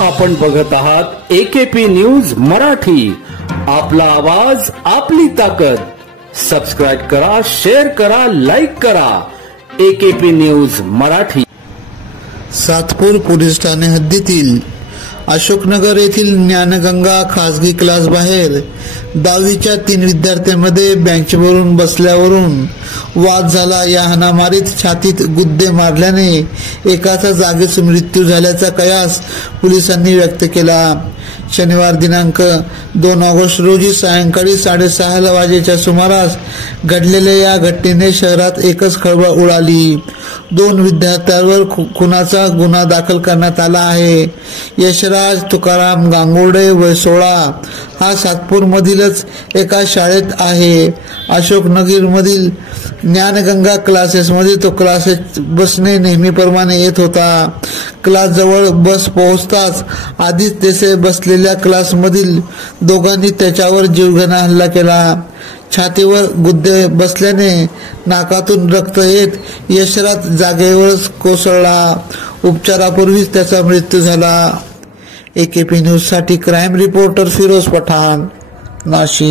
आपण बघत आहात एकेपी न्यूज मराठी। आपला आवाज आपली ताकद। सबस्क्राइब करा, शेअर करा, लाईक करा। AKP news Marathi. Satpur police Thane हद्दीतील अशोकनगर येथील ज्ञानगंगा खासगी क्लास बाहेर 10वीच्या 3 विद्यार्थ्यांमध्ये बेंचवरून बसल्यावरून वाद झाला। या हाणामारीत छातीत गुद्दे मारल्याने एकाचा जागीच मृत्यू झाल्याचा कयास पोलिसांनी व्यक्त केला। शनिवार दिनांक 2 ऑगस्ट रोजी सायंकाळी 6:30 वाजेच्या सुमारास घडलेल्या या घटनेने शहरात एकच खळबळ उडाली। 2 विद्यार्थ्यांवर खुनाचा गुन्हा दाखल करण्यात आला आहे। यशराज तुकाराम गांगुर्डे वय 16 हा सातपूर मधीलच एका शाळेत आहे। अशोकनगर मधील ज्ञानगंगा क्लासेस मध्ये तो क्लासेस बसने नेहमीप्रमाणे येत होता। क्लास जवळ बस पोहोचताच आधीच तेथे बसलेल्या क्लास मधील दोघांनी त्याच्यावर जीवघेणा हल्ला केला। छातीवर गुद्दे बसल्याने नाकातून रक्त येत यशराज जागेवरच कोसळला। उपचारापूर्वीच त्याचा मृत्यू झाला। एकेपी न्यूज साठी क्राइम रिपोर्टर फिरोज पठाण, नाशिक।